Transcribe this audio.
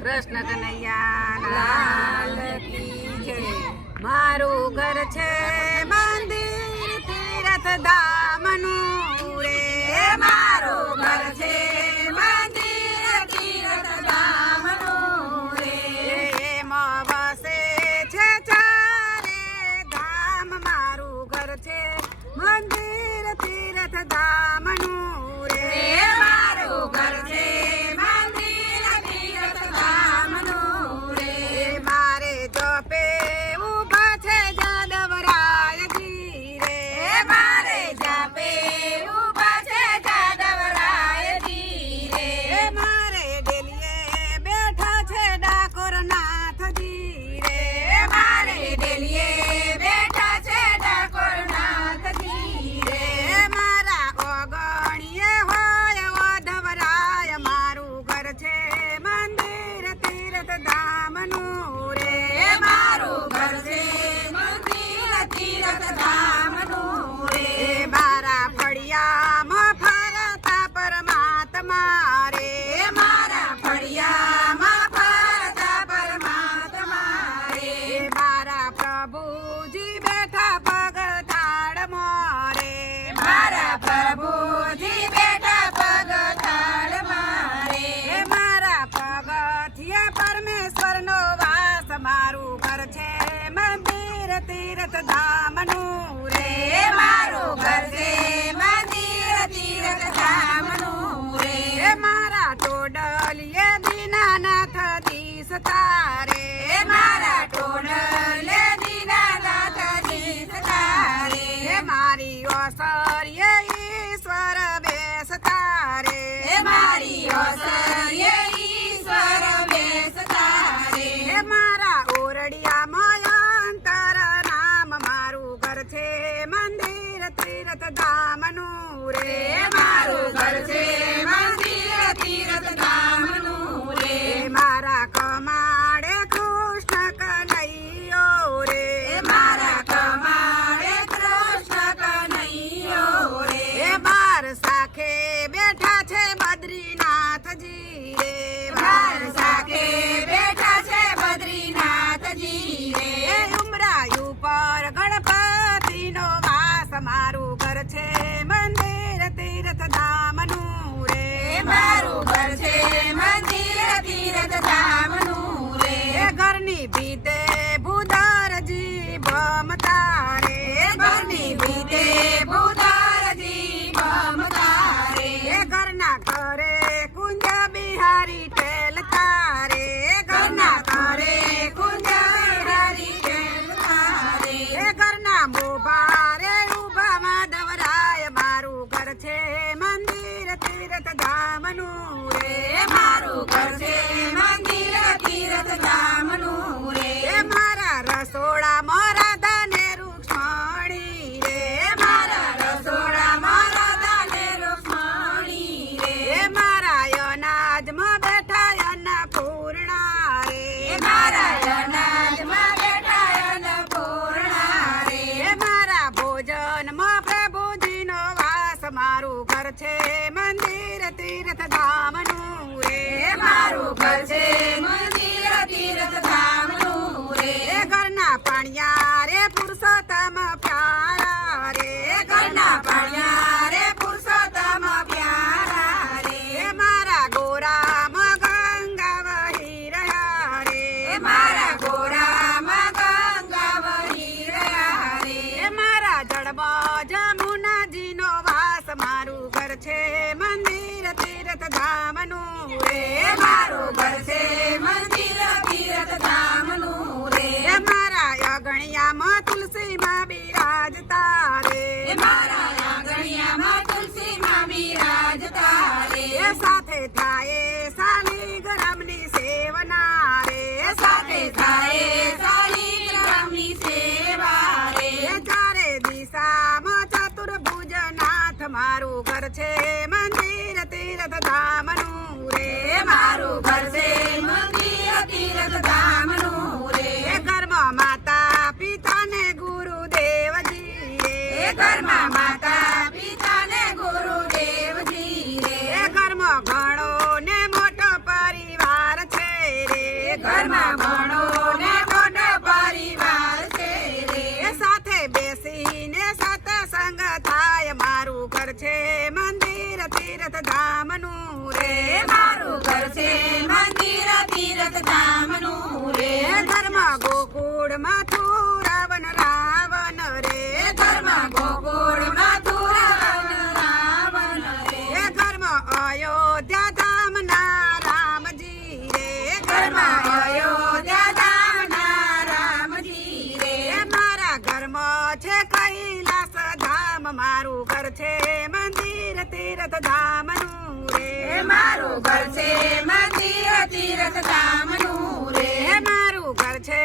કૃષ્ણ કનૈયા લાલ કી જય. મારું ઘર છે મંદિર તીર્થ ધામનું મારા ટોડલીએ દીનાનાથ દિશતા મંદિર તીર્થ ધામનું રે મારું ઘર છે મંદિર તીર્થ ધામનું રે મારા રસોડા મારા મારું ઘર છે મંદિર તીર્થ ધામનું રે ઘરના પાણિયા રે પુરુષોત્તમ પ્યારા રે. મારા ગોરામ ગંગા ગંગા વહી રહ્યા રે. મારા જડબા તુલસી માં બિરાજતા રે મારા આંગણિયા માં તુલસી માં બિરાજતા રે સાથે થાય સાલી ગરમની સેવના રે સાથે થાય સાલી ગરમની સેવા રે ચારે દિશામાં ચતુર્ભુજ નાથ મારું ઘર છે મંદિર તીર્થ ધામનું રે મારું ઘર છે મંદિર તીર્થ ધામનું રે. રે. છે મારું ઘર છે મંદિર તીર્થ ધામનું રે મારું ઘર છે મંદિર તીર્થ ધામનું ધર્મ ગોકુળમાં થોરા કૈલાસ ધામ મારું ઘર છે મંદિર તીર્થ ધામનું રે મારું ઘર છે મંદિર તીર્થ ધામનું રે મારું ઘર છે